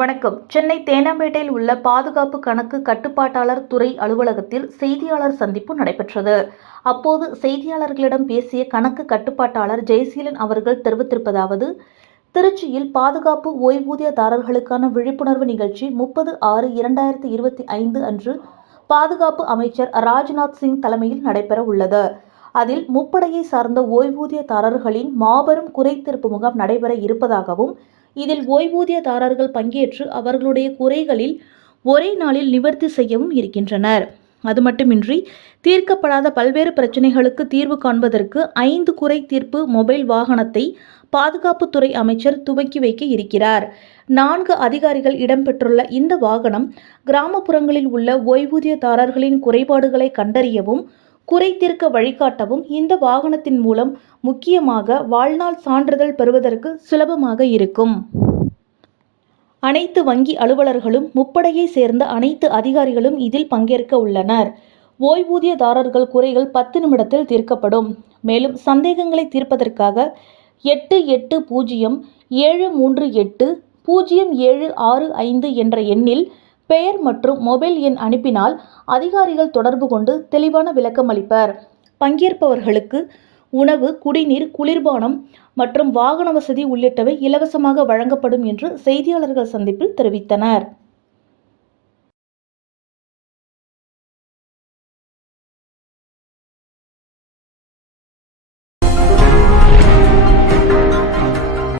வணக்கம். சென்னை தேனாம்பேட்டையில் உள்ள பாதுகாப்பு கணக்கு கட்டுப்பாட்டாளர் துறை அலுவலகத்தில் செய்தியாளர் சந்திப்பு நடைபெற்றது. அப்போது செய்தியாளர்களிடம் பேசிய கணக்கு கட்டுப்பாட்டாளர் ஜெயசீலன் அவர்கள் தெரிவித்திருப்பதாவது திருச்சியில் பாதுகாப்பு ஓய்வூதியதாரர்களுக்கான விழிப்புணர்வு நிகழ்ச்சி முப்பது ஆறு இரண்டாயிரத்தி இருபத்தி ஐந்து அன்று பாதுகாப்பு அமைச்சர் ராஜ்நாத் சிங் தலைமையில் நடைபெற உள்ளது. அதில் முப்படையை சார்ந்த ஓய்வூதியதாரர்களின் மாபெரும் குறைத்தீர்ப்பு முகாம் நடைபெற இருப்பதாகவும் இதில் ஓய்வூதியதாரர்கள் பங்கேற்று அவர்களுடைய குறைகளில் ஒரே நாளில் நிவர்த்தி செய்யவும் இருக்கின்றனர். அது மட்டுமின்றி தீர்க்கப்படாத பல்வேறு பிரச்சனைகளுக்கு தீர்வு காண்பதற்கு ஐந்து குறை தீர்ப்பு மொபைல் வாகனத்தை பாதுகாப்புத்துறை அமைச்சர் துவக்கி வைக்க இருக்கிறார். நான்கு அதிகாரிகள் இடம்பெற்றுள்ள இந்த வாகனம் கிராமப்புறங்களில் உள்ள ஓய்வூதியதாரர்களின் குறைபாடுகளை கண்டறியவும் குறை தீர்க்க வழிகாட்டவும் இந்த வாகனத்தின் மூலம் முக்கியமாக வாழ்நாள் சான்றிதழ் பெறுவதற்கு சுலபமாக இருக்கும். அனைத்து வங்கி அலுவலர்களும் முப்படையை சேர்ந்த அனைத்து அதிகாரிகளும் இதில் பங்கேற்க உள்ளனர். ஓய்வூதியதாரர்கள் குறைகள் பத்து நிமிடத்தில் தீர்க்கப்படும். மேலும் சந்தேகங்களை தீர்ப்பதற்காக எட்டு எட்டு பூஜ்ஜியம் ஏழு மூன்று எட்டு பூஜ்ஜியம் ஏழு ஆறு ஐந்து என்ற எண்ணில் பெயர் மற்றும் மொபைல் எண் அனுப்பினால் அதிகாரிகள் தொடர்பு கொண்டு தெளிவான விளக்கம் அளிப்பர். பங்கேற்பவர்களுக்கு உணவு குடிநீர் குளிர்பானம் மற்றும் வாகன வசதி உள்ளிட்டவை இலவசமாக வழங்கப்படும் என்று செய்தியாளர்கள் சந்திப்பில் தெரிவித்தனர்.